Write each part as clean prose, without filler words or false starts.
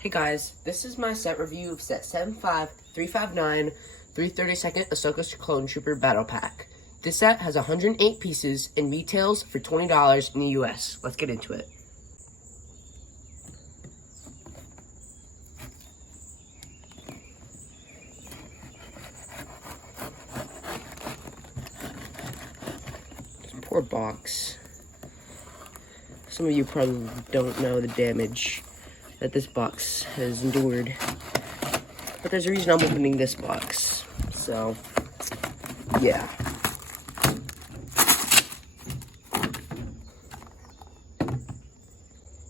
Hey guys, this is my set review of set 75359 332nd Ahsoka Clone Trooper Battle Pack. This set has 108 pieces and retails for $20 in the US. Let's get into it. This poor box. Some of you probably don't know the damage that this box has endured. But there's a reason I'm opening this box. So, yeah.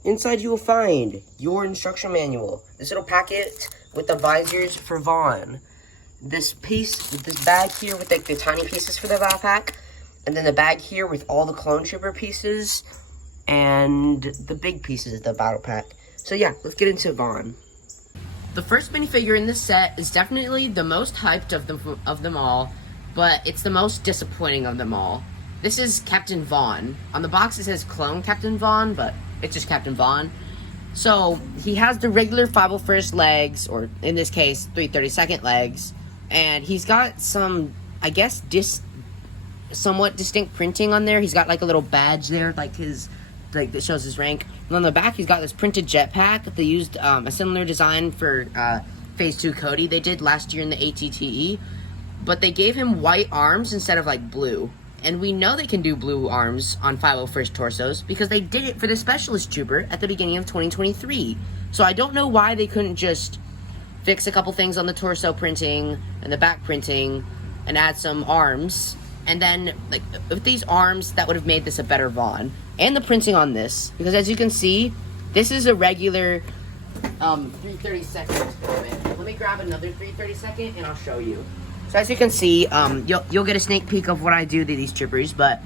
Inside you will find your instruction manual. This little packet with the visors for Vaughn. This bag here with like the tiny pieces for the battle pack. And then the bag here with all the Clone Trooper pieces. And the big pieces of the battle pack. So yeah, let's get into Vaughn. The first minifigure in this set is definitely the most hyped of them all, but it's the most disappointing of them all. This is Captain Vaughn. On the box it says Clone Captain Vaughn, but it's just Captain Vaughn. So he has the regular 501st legs, or in this case, 332nd legs, and he's got some, I guess, somewhat distinct printing on there. He's got like a little badge there, like that shows his rank. And on the back, he's got this printed jetpack. They used a similar design for Phase 2 Cody they did last year in the ATTE. But they gave him white arms instead of, like, blue. And we know they can do blue arms on 501st torsos because they did it for the Specialist Trooper at the beginning of 2023. So I don't know why they couldn't just fix a couple things on the torso printing and the back printing and add some arms. And then, like, with these arms, that would have made this a better Vaughn. And the printing on this, because as you can see, this is a regular 332nd. Let me grab another 332nd and I'll show you. So as you can see, you'll get a sneak peek of what I do to these troopers, but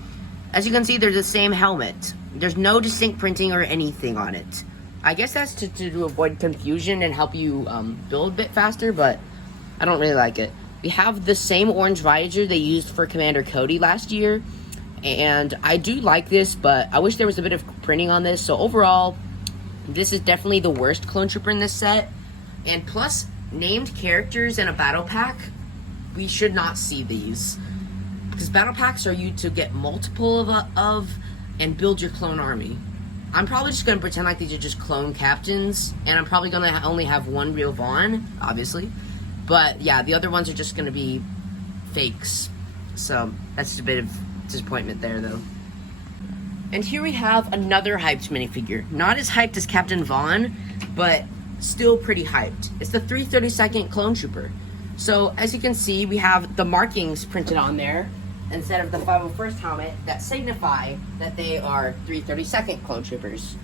as you can see, they're the same helmet. There's no distinct printing or anything on it. I guess that's to avoid confusion and help you build a bit faster, but I don't really like it. We have the same orange visor they used for Commander Cody last year, and I do like this, but I wish there was a bit of printing on this. So overall, this is definitely the worst Clone Trooper in this set. And plus, named characters in a battle pack, we should not see these. Because battle packs are used to get multiple of and build your clone army. I'm probably just going to pretend like these are just clone captains, and I'm probably going to only have one real Vaughn, obviously. But yeah, the other ones are just going to be fakes. So that's just a bit of disappointment there, though. And here we have another hyped minifigure. Not as hyped as Captain Vaughn, but still pretty hyped. It's the 332nd Clone Trooper. So as you can see, we have the markings printed on there instead of the 501st helmet that signify that they are 332nd Clone Troopers.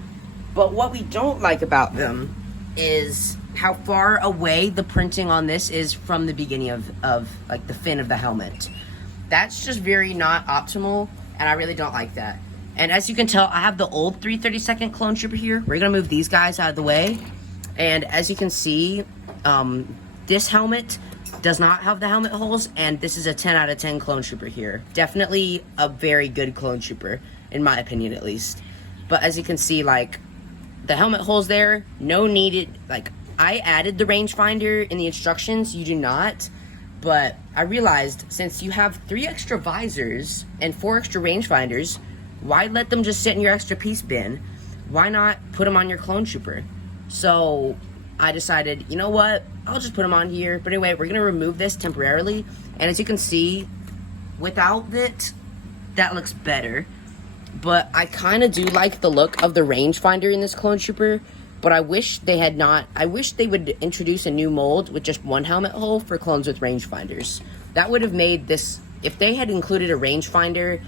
But what we don't like about them is how far away the printing on this is from the beginning of like the fin of the helmet. That's just very not optimal, and I really don't like that. And as you can tell, I have the old 332nd Clone Trooper here. We're gonna move these guys out of the way. And as you can see, this helmet does not have the helmet holes, and this is a 10 out of 10 Clone Trooper here. Definitely a very good Clone Trooper, in my opinion at least. But as you can see, like, the helmet holes there, no needed, like, I added the rangefinder in the instructions, you do not. But I realized since you have 3 extra visors and 4 extra rangefinders, why let them just sit in your extra piece bin? Why not put them on your Clone Trooper? So I decided, you know what, I'll just put them on here. But anyway, we're going to remove this temporarily. And as you can see, without it, that looks better. But I kind of do like the look of the rangefinder in this Clone Trooper. But I wish they had not. I wish they would introduce a new mold with just one helmet hole for clones with rangefinders. That would have made this, if they had included a rangefinder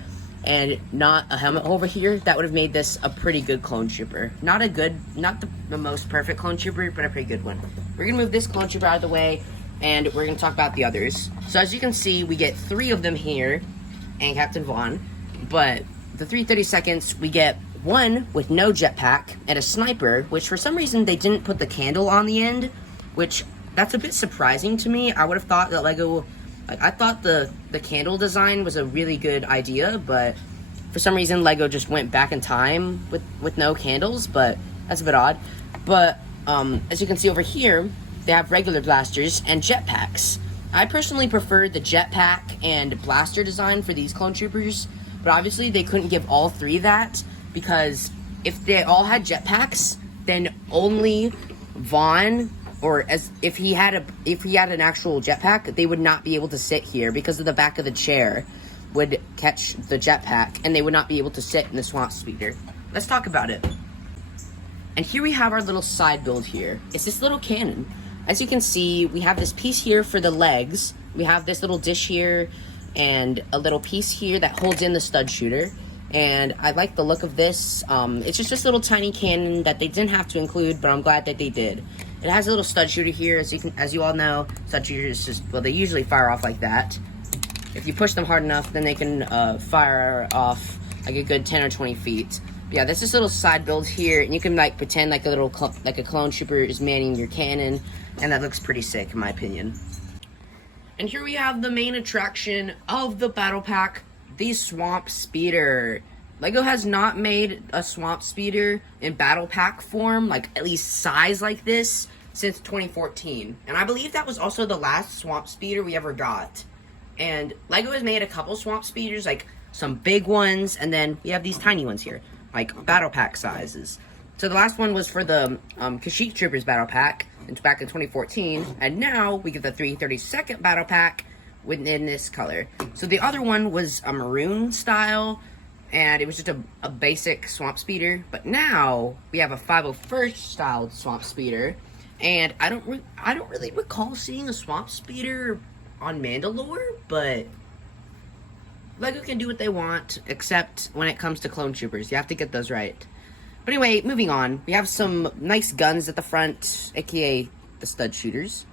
and not a helmet hole over here, that would have made this a pretty good Clone Trooper. Not the most perfect Clone Trooper, but a pretty good one. We're gonna move this Clone Trooper out of the way, and we're gonna talk about the others. So as you can see, we get 3 of them here, and Captain Vaughn. But the 332nds, we get 1 with no jetpack and a sniper, which for some reason they didn't put the candle on the end, which that's a bit surprising to me. I would have thought that LEGO, like, I thought the candle design was a really good idea, but for some reason LEGO just went back in time with no candles, but that's a bit odd. But as you can see over here, they have regular blasters and jetpacks. I personally prefer the jetpack and blaster design for these clone troopers, but obviously they couldn't give all three that, because if they all had jetpacks, then only Vaughn, or as if he had an actual jetpack, they would not be able to sit here because of the back of the chair would catch the jetpack, and they would not be able to sit in the swamp speeder. Let's talk about it. And here we have our little side build here. It's this little cannon. As you can see, we have this piece here for the legs. We have this little dish here and a little piece here that holds in the stud shooter. And I like the look of this. It's just this little tiny cannon that they didn't have to include, but I'm glad that they did. It has a little stud shooter here. As you all know, stud shooters just, well, they usually fire off like that. If you push them hard enough, then they can fire off like a good 10 or 20 feet. But yeah, this is a little side build here, and you can like pretend like a clone trooper is manning your cannon, and that looks pretty sick in my opinion. And here we have the main attraction of the battle pack, the Swamp Speeder. LEGO has not made a Swamp Speeder in battle pack form, like at least size like this, since 2014. And I believe that was also the last Swamp Speeder we ever got. And LEGO has made a couple Swamp Speeders, like some big ones, and then we have these tiny ones here, like battle pack sizes. So the last one was for the Kashyyyk Troopers battle pack, back in 2014, and now we get the 332nd battle pack within this color. So the other one was a maroon style, and it was just a basic Swamp Speeder, but now we have a 501st styled Swamp Speeder, and I don't really recall seeing a Swamp Speeder on Mandalore, but LEGO can do what they want, except when it comes to clone troopers. You have to get those right. But anyway, moving on. We have some nice guns at the front, aka the stud shooters.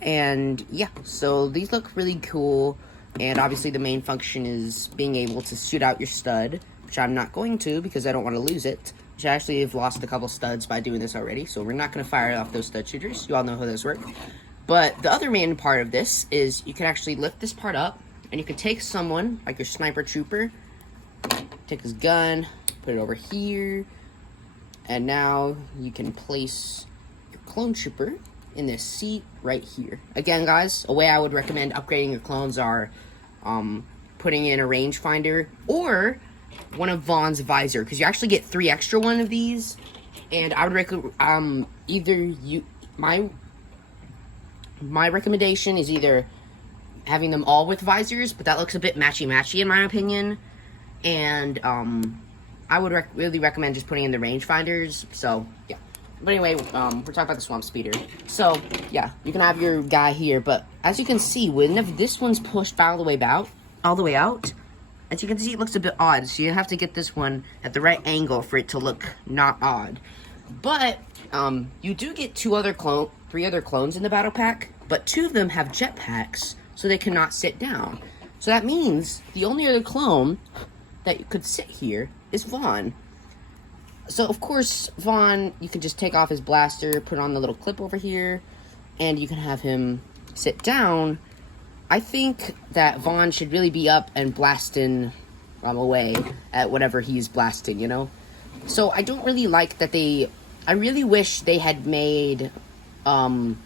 And yeah, so these look really cool. And obviously the main function is being able to shoot out your stud, which I'm not going to because I don't want to lose it. Which I actually have lost a couple studs by doing this already, so we're not going to fire off those stud shooters. You all know how those work. But the other main part of this is you can actually lift this part up, and you can take someone, like your sniper trooper, take his gun, put it over here, and now you can place your clone trooper in this seat right here. Again, guys, a way I would recommend upgrading your clones are putting in a rangefinder or one of Vaughn's visor, because you actually get 3 extra one of these. And I would recommend my recommendation is either having them all with visors, but that looks a bit matchy-matchy in my opinion. And I would really recommend just putting in the rangefinders. So yeah. But anyway, we're talking about the Swamp Speeder. So yeah, you can have your guy here, but as you can see, when this one's pushed all the way out, as you can see, it looks a bit odd. So you have to get this one at the right angle for it to look not odd. But you do get 3 other clones in the battle pack, but 2 of them have jetpacks, so they cannot sit down. So that means the only other clone that could sit here is Vaughn. So of course, Vaughn, you can just take off his blaster, put on the little clip over here, and you can have him sit down. I think that Vaughn should really be up and blasting away at whatever he's blasting, you know? So I don't really like that I really wish they had made, again,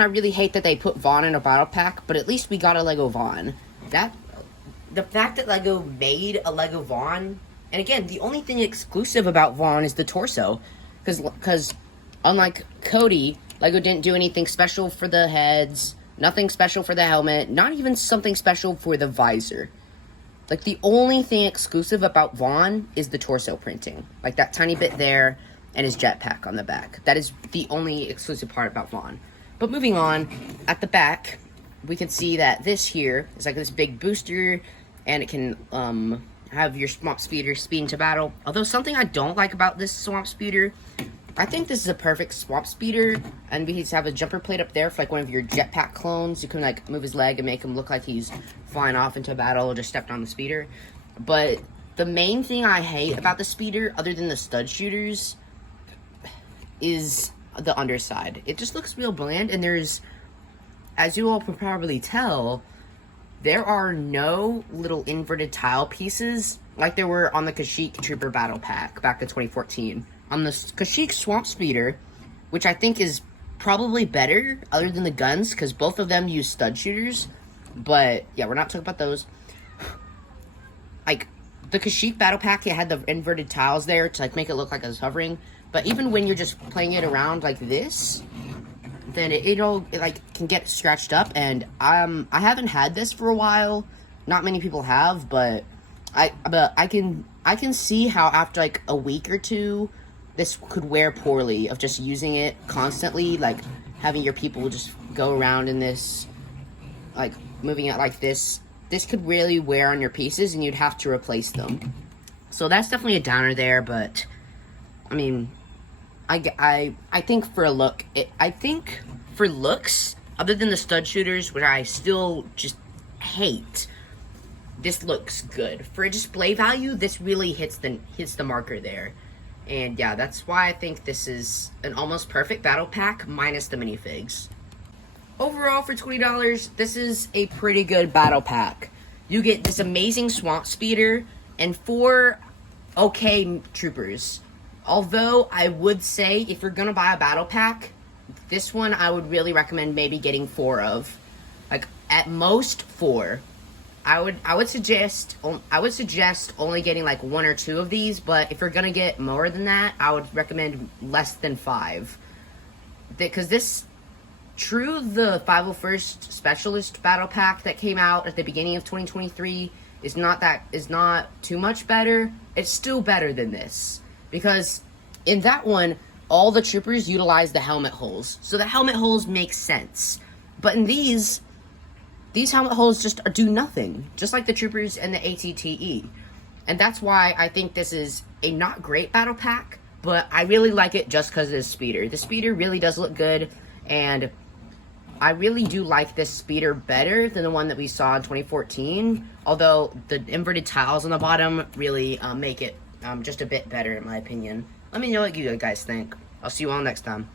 I really hate that they put Vaughn in a battle pack, but at least we got a Lego Vaughn. The fact that LEGO made a Lego Vaughn, and again, the only thing exclusive about Vaughn is the torso, because unlike Cody, LEGO didn't do anything special for the heads, nothing special for the helmet, not even something special for the visor. Like, the only thing exclusive about Vaughn is the torso printing, like that tiny bit there, and his jetpack on the back. That is the only exclusive part about Vaughn. But moving on, at the back, we can see that this here is like this big booster, and it can have your Swamp Speeder speed into battle. Although something I don't like about this Swamp Speeder, I think this is a perfect Swamp Speeder, and we just have a jumper plate up there for like one of your jetpack clones. You can like move his leg and make him look like he's flying off into battle or just stepped on the speeder. But the main thing I hate about the speeder, other than the stud shooters, is the underside. It just looks real bland, and there's, as you all can probably tell, there are no little inverted tile pieces like there were on the Kashyyyk Trooper Battle Pack back in 2014. On the Kashyyyk Swamp Speeder, which I think is probably better other than the guns, because both of them use stud shooters. But yeah, we're not talking about those. Like, the Kashyyyk battle pack, it had the inverted tiles there to like make it look like I was hovering. But even when you're just playing it around like this, then it like can get scratched up. And I haven't had this for a while. Not many people have, but I can see how after like a week or two, this could wear poorly of just using it constantly, like having your people just go around in this, like moving it like this. This could really wear on your pieces and you'd have to replace them. So that's definitely a downer there, but I mean, I think for a look, I think for looks, other than the stud shooters, which I still just hate, this looks good. For a display value, this really hits the marker there. And yeah, that's why I think this is an almost perfect battle pack minus the minifigs. Overall, for $20, this is a pretty good battle pack. You get this amazing swamp speeder and 4 okay troopers. Although I would say if you're gonna buy a battle pack, this one I would really recommend maybe getting 4 of. Like at most 4. I would suggest only getting like 1 or 2 of these, but if you're gonna get more than that, I would recommend less than 5. Because the 501st Specialist Battle Pack that came out at the beginning of 2023 is not too much better. It's still better than this. Because in that one, all the troopers utilize the helmet holes. So the helmet holes make sense. But in these helmet holes just do nothing, just like the troopers and the ATTE. And that's why I think this is a not great battle pack, but I really like it just because of the speeder. The speeder really does look good, and I really do like this speeder better than the one that we saw in 2014, although the inverted tiles on the bottom really make it just a bit better in my opinion. Let me know what you guys think. I'll see you all next time.